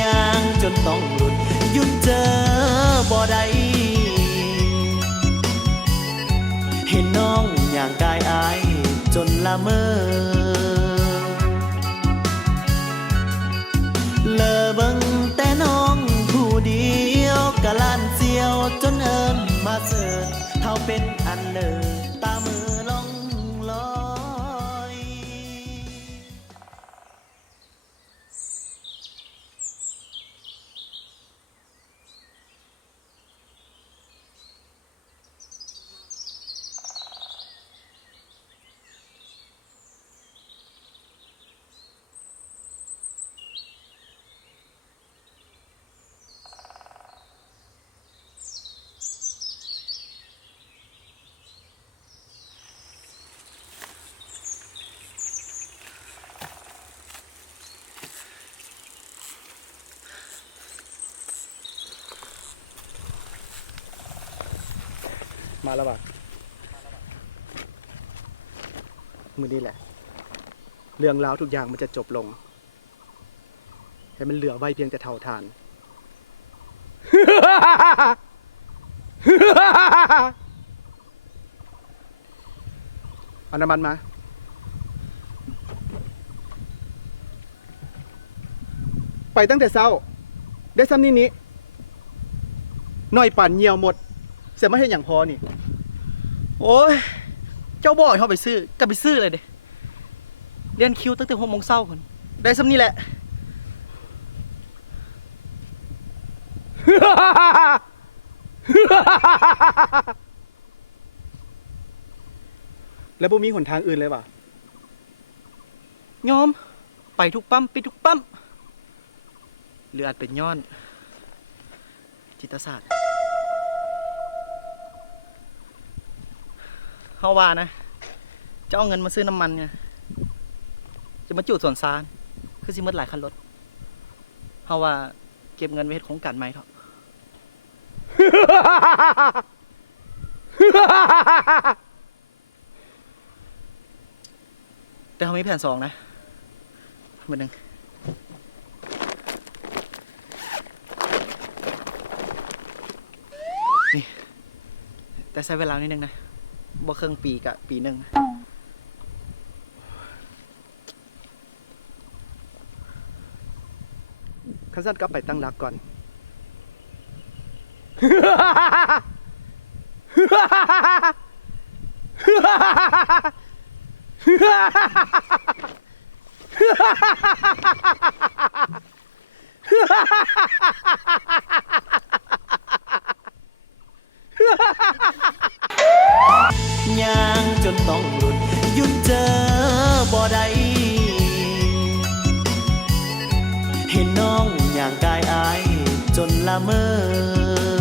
ย่างจนต้องหลุดยุดเจอบ่ได้เห็นน้องอย่างกายอาย จนละเมอเลอเบิงแต่น้องผู้เดียวกะลานเสียวจนเอิญมาเสิร์เท่าเป็นอันเลอตามือลองลอย มาแล้วว่ะมือนี้แหละ เรื่องราวทุกอย่างมันจะจบลงให้มันเหลือไว้เพียงแต่เท่าทาน เอาน้ำมันมาไปตั้งแต่เช้า ได้ซ้ำนี้นี้หน่อยปั่นเหี่ยวหมด เสียไมาเห็นอย่างพอนี่ โอ้ย เจ้าบ่อยเขาไปซื้อก็ไปซื้อเลยเด้เรียนคิวตั้งแต่หกโมงเช้าคนได้ซ้ำนี่แหละ แล้วบ่มีหนทางอื่นเลยว่ะยอม ไปทุกปั๊มไปทุกปั๊มหรืออาจเป็นย้อน จิตศาสตร์ เฮาว่านะ จะเอาเงินมาซื้อน้ำมันไงจะมาจูดสวนซาน คือสิหมดหลายคันรถเฮาว่าเก็บเงินไว้เฮ็ดโครงการใหมเถอะแต่เขามีแผนสองนะเหมือนหนึ่งนี่แต่ใช้เวลานิดนึงนะ บ่เครื่องปีกับปีหนึ่งคันสั้นก็ไปตั้งหลักก่อนย่ นต้องหลุด ยุ่นเจอบ่ได้เห็นน้องอย่างกายอาย จนละเมอ